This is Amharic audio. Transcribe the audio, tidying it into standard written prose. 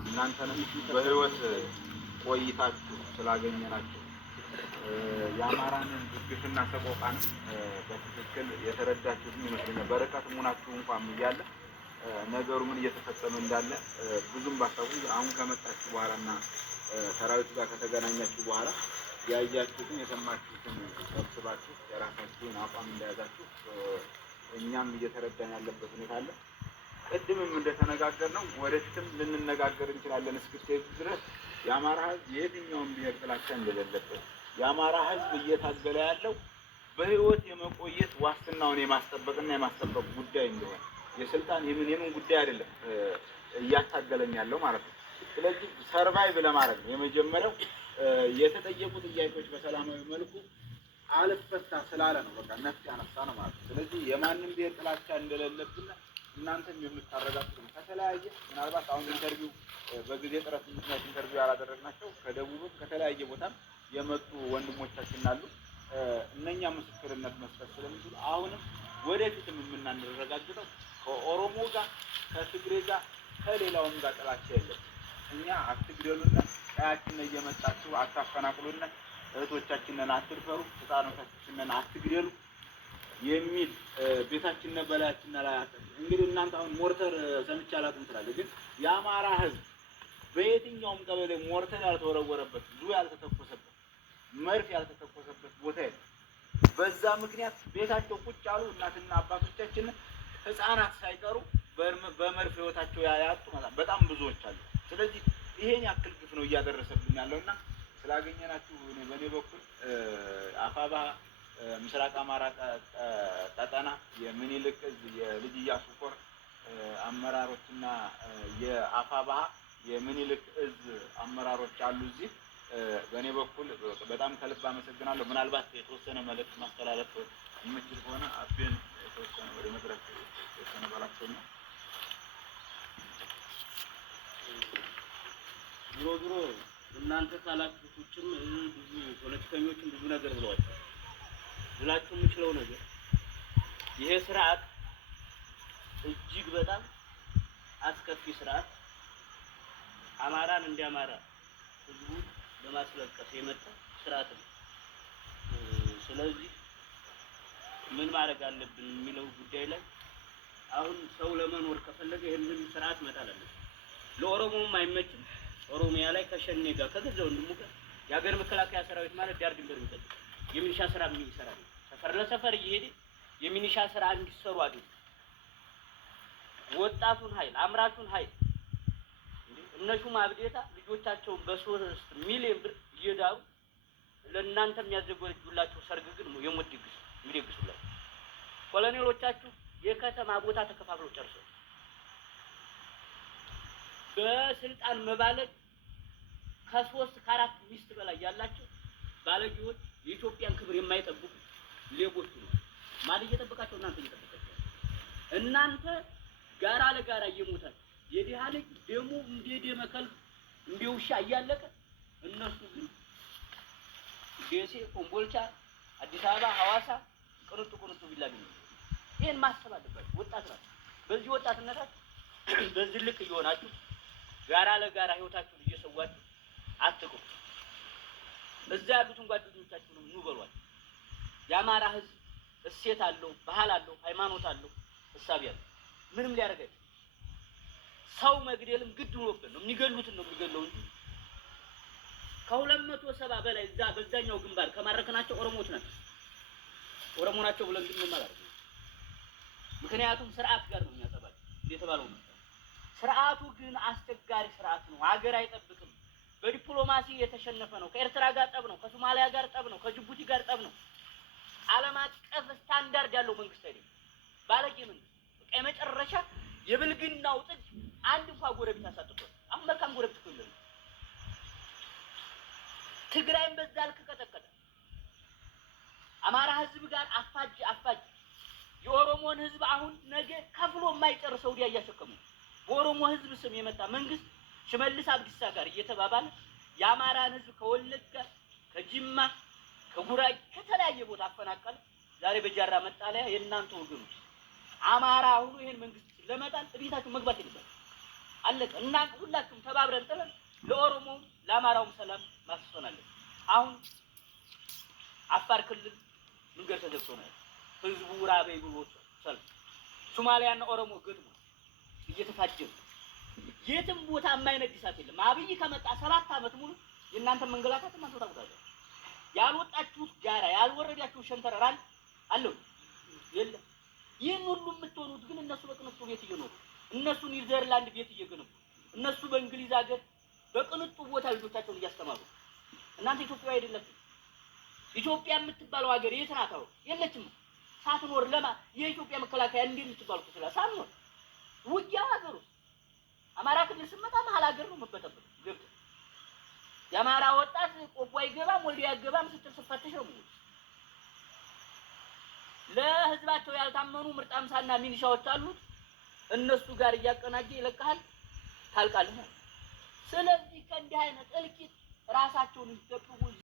እናንተንም በህይወት ቆይታችሁ ስላገኘናችሁ የአማራንን ግፍና ሰቆቃን በትክክል የተረዳችሁት ይመስለኛል። በርቀት ሙናችሁ እንኳን እያለ ነገሩ ምን እየተፈጸመ እንዳለ ብዙም ባታውቁ አሁን ከመጣችሁ በኋላና ሰራዊት ጋር ከተገናኛችሁ በኋላ ያያችሁትን የሰማችሁትን ሰብስባችሁ የራሳችሁን አቋም እንደያዛችሁ እኛም እየተረዳን ያለበት ሁኔታ አለ። ቅድምም እንደተነጋገርነው ወደፊትም ልንነጋገር እንችላለን እስክትሄዱ ድረስ የአማራ ህዝብ የትኛውም ብሔር ጥላቻ እንደሌለበት የአማራ ህዝብ እየታገለ ያለው በህይወት የመቆየት ዋስትናውን የማስጠበቅና የማስጠበቅ ጉዳይ እንደሆነ የስልጣን የምን ጉዳይ አይደለም እያታገለን ያለው ማለት ነው። ስለዚህ ሰርቫይቭ ለማድረግ ነው የመጀመሪያው የተጠየቁ ጥያቄዎች በሰላማዊ መልኩ አልፈታ ስላለ ነው በቃ ነፍስ ያነሳ ነው ማለት ነው። ስለዚህ የማንም ብሔር ጥላቻ እንደሌለብን እናንተም የምታረጋግጡ ከተለያየ ምናልባት አሁን ኢንተርቪው በጊዜ ጥረት ምክንያት ኢንተርቪው ያላደረግናቸው ከደቡብም ከተለያየ ቦታም የመጡ ወንድሞቻችን አሉ። እነኛ ምስክርነት መስጠት ስለሚችሉ አሁንም ወደፊትም የምናረጋግጠው ከኦሮሞ ጋር ከትግሬ ጋር ከሌላውም ጋር ጥላቻ የለም። እኛ አትግደሉና ቀያችንን እየመጣችሁ አታፈናቅሉና እህቶቻችንን አትድፈሩ፣ ህፃኖቻችንን አትግደሉ የሚል ቤታችንን በላያችን ላይ እንግዲህ እናንተ አሁን ሞርተር ሰምቼ አላውቅም ትላለህ፣ ግን የአማራ ህዝብ በየትኛውም ቀበሌ ሞርተር ያልተወረወረበት ዙ ያልተተኮሰበት መርፍ ያልተተኮሰበት ቦታ የለም። በዛ ምክንያት ቤታቸው ቁጭ ያሉ እናትና አባቶቻችን ህፃናት ሳይቀሩ በመርፍ ህይወታቸው ያጡ በጣም ብዙዎች አሉ። ስለዚህ ይሄን ያክል ግፍ ነው እያደረሰብን ያለውና ስላገኘናችሁ እኔ በኔ በኩል አፋባሃ ምስራቅ አማራ ቀጠና የምኒልክ እዝ የልጅ ኢያሱ ኮር አመራሮችና የአፋባሃ የምኒልክ እዝ አመራሮች አሉ እዚህ። በኔ በኩል በጣም ከልብ አመሰግናለሁ። ምናልባት የተወሰነ መልእክት ማስተላለፍ የምችል ከሆነ አብን የተወሰነ ወደ መድረክ የተወሰነ ባላቸው ነው። ዞሮ እናንተ ካላችሁት ውጭም ብዙ ፖለቲከኞችም ብዙ ነገር ብለዋል። ብላችሁ የምችለው ነገር ይሄ ስርዓት እጅግ በጣም አስከፊ ስርዓት አማራን እንዲያማራ ህዝቡ ለማስለቀስ የመጣ ስርዓት ነው። ስለዚህ ምን ማድረግ አለብን የሚለው ጉዳይ ላይ አሁን ሰው ለመኖር ከፈለገ ይሄንን ስርዓት መጣል አለበት። ለኦሮሞም አይመችም። ኦሮሚያ ላይ ከሸኔ ጋር ከገዛው ወንድሙ ጋር የሀገር መከላከያ ሰራዊት ማለት ዳር ድንበር የሚጠብቅ የሚኒሻ ስራ የሚሰራ ነው። ሰፈር ለሰፈር እየሄደ የሚኒሻ ስራ እንዲሰሩ አድርጉ። ወጣቱን ኃይል አምራቹን ኃይል እነሹም አብዴታ ልጆቻቸውን በ3 ሚሊዮን ብር እየዳሩ ለእናንተ የሚያዘጋጁላቸው ሰርግ ግን የሞት ድግስ የሚደግሱላችሁ ኮሎኔሎቻችሁ የከተማ ቦታ ተከፋፍለው ጨርሰው በስልጣን መባለግ ከ3 ከ4 ሚስት በላይ ያላቸው ባለጌዎች የኢትዮጵያን ክብር የማይጠብቁ ሌቦች ነው። ማን እየጠበቃቸው? እናንተ እየጠበቃቸው። እናንተ ጋራ ለጋራ እየሞታችሁ የዲሃ ልጅ ደሙ እንደ ደመ ከልብ እንደ ውሻ እያለቀ እነሱ ግን ደሴ፣ ኮምቦልቻ፣ አዲስ አበባ፣ ሐዋሳ ቅንጡ ቢላሉ ይሄን ማሰብ አለባችሁ። ወጣት ናችሁ። በዚህ ወጣትነታችሁ በዚህ ልክ እየሆናችሁ ጋራ ለጋራ ህይወታችሁን እየሰዋችሁ አትቁም። እዛ ያሉትን ጓደኞቻችሁን ኑ በሏቸው። የአማራ ህዝብ እሴት አለው፣ ባህል አለው፣ ሃይማኖት አለው፣ እሳቤ አለው። ምንም ሊያደርግ ሰው መግደልም ግድ ሆኖብን ነው። የሚገሉትን ነው የሚገለው እንጂ ከ270 በላይ እዛ በዛኛው ግንባር ከማረከናቸው ኦሮሞዎች ናቸው። ኦሮሞ ናቸው ብለን ግን ማለት ነው። ምክንያቱም ስርዓት ጋር ነው የሚያጠባቸው የተባለው ነው። ስርዓቱ ግን አስቸጋሪ ስርዓት ነው። ሀገር አይጠብቅም። በዲፕሎማሲ የተሸነፈ ነው። ከኤርትራ ጋር ጠብ ነው፣ ከሶማሊያ ጋር ጠብ ነው፣ ከጅቡቲ ጋር ጠብ ነው። ዓለም አቀፍ ስታንዳርድ ያለው መንግስት አይደለም። ባለጌ መንግስት በቃ የመጨረሻ የብልግናው ጥግ አንድ እንኳን ጎረቤት አሳጥቷል። አሁን መልካም ጎረቤት እኮ የለም። ትግራይም በዛ ልክ ቀጠቀጠ። አማራ ህዝብ ጋር አፋጅ የኦሮሞን ህዝብ አሁን ነገ ከፍሎ የማይጨርሰው ዲያ እያሸከሙ በኦሮሞ ህዝብ ስም የመጣ መንግስት ሽመልስ አብዲሳ ጋር እየተባባለ የአማራን ህዝብ ከወለጋ ከጅማ ከጉራጌ ከተለያየ ቦታ አፈናቀለ። ዛሬ በጃራ መጣለያ የእናንተ ወገኖች አማራ ሁሉ ይሄን መንግስት ለመጣል እቤታችሁ መግባት የለባችሁ። አለቀ። እና ሁላችሁም ተባብረን ጥለን ለኦሮሞው ለአማራውም ሰላም ማስፈናለን። አሁን አፋር ክልል መንገድ ተዘግቶ ነው ህዝቡ ራበይ ብሎ ሰልፍ ሶማሊያና ኦሮሞ ገጥሞ እየተፋጀሩ የትም ቦታ የማይነድ እሳት የለም። አብይ ከመጣ 7 ዓመት ሙሉ የእናንተ መንገላታት እናንተ ታውቃላችሁ። ያልወጣችሁት ጋራ ያልወረዳችሁት ሸንተረራል አለው የለም። ይህን ሁሉ የምትሆኑት ግን እነሱ በቅንጡ ቤት እየኖሩ እነሱ ኒዘርላንድ ቤት እየገነቡ እነሱ በእንግሊዝ ሀገር በቅንጡ ቦታ ልጆቻቸውን እያስተማሩ እናንተ ኢትዮጵያ አይደላችሁ። ኢትዮጵያ የምትባለው ሀገር የት ናት? የለችም። ሳትኖር ለማ የኢትዮጵያ መከላከያ እንዴት ልትባሉ ትችላላችሁ? ሳትኖር ውጊያው ሀገሩ አማራ ክልል ስመጣ መሀል ሀገር ነው መበጠበጥ ገብቶ የአማራ ወጣት ቆቦ አይገባም ወልዲያ አይገባም ስትል ስፈትሽ ነው ሙሉ ለህዝባቸው ያልታመኑ ምርጥ አምሳና ሚኒሻዎች አሉት። እነሱ ጋር እያቀናጀ ይለቃል ታልቃለህ። ስለዚህ ከእንዲህ አይነት እልቂት ራሳቸውን ይጠብቁ።